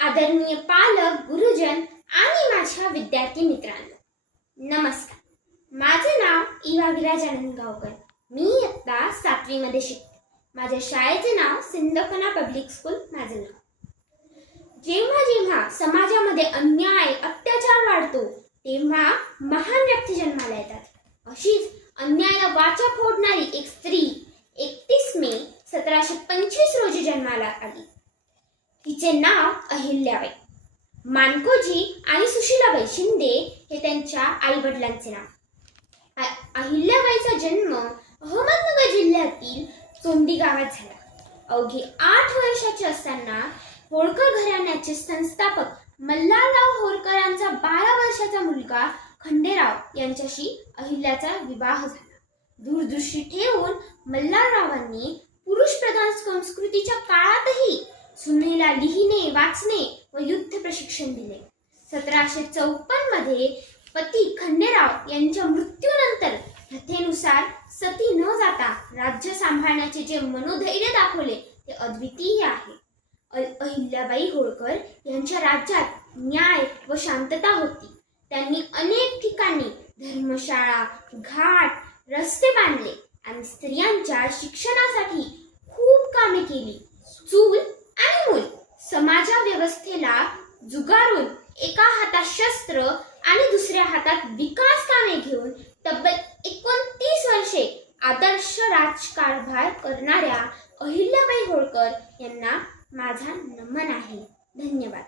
आदरणीय पालक गुरुजन आणि माझ्या विद्यार्थी मित्रांनो नमस्कार. माझे नाव इवा विराज आनंद गावकर मी इयत्ता सातवीमध्ये शिकते. माझ्या शाळेचे नाव सिंदकना पब्लिक स्कूल माझे नाव. जेव्हा जेव्हा समाजामध्ये अन्याय अत्याचार वाढतो तेव्हा महान व्यक्ती जन्माला येतात. अशीच अन्यायाला वाचा फोडणारी एक स्त्री एकतीस मे सतराशे पंचवीस रोजी जन्माला आली. तिचे नाव अहिल्याबाई. मानकोजी आणि सुशीलाबाई शिंदे हे त्यांच्या आई वडिलांचे नाव अहिल्याबाईचा जन्म अहमदनगर जिल्ह्यातील चोंडी गावात झाला. अवघी आठ वर्षाचे असताना होळकर घराण्याचे संस्थापक मल्हारराव होळकरांचा बारा वर्षाचा मुलगा खंडेराव यांच्याशी अहिल्याचा विवाह झाला. दूरदृष्टी ठेवून मल्हाररावांनी पुरुष प्रधान संस्कृतीच्या काळ सुनेला लिहिणे वाचणे व युद्ध प्रशिक्षण दिले. सतराशे चौपन्नमध्ये पती खंडेराव यांच्या मृत्यूनंतर प्रथेनुसार सती न जाता राज्य सांभाळण्याचे जे मनोधैर्य दाखवले ते अद्वितीय आहे. अहिल्याबाई होळकर यांच्या राज्यात न्याय व शांतता होती. त्यांनी अनेक ठिकाणी धर्मशाळा घाट रस्ते बांधले आणि स्त्रियांच्या शिक्षणासाठी खूप कामे केली. समाजा जुगारून एका हातात शस्त्र आणि दुसऱ्या हातात विकास कामे घेऊन तब्बल एकोणतीस वर्षे आदर्श राजकारभार करणाऱ्या अहिल्याबाई होळकर यांना माझा नमन आहे. धन्यवाद.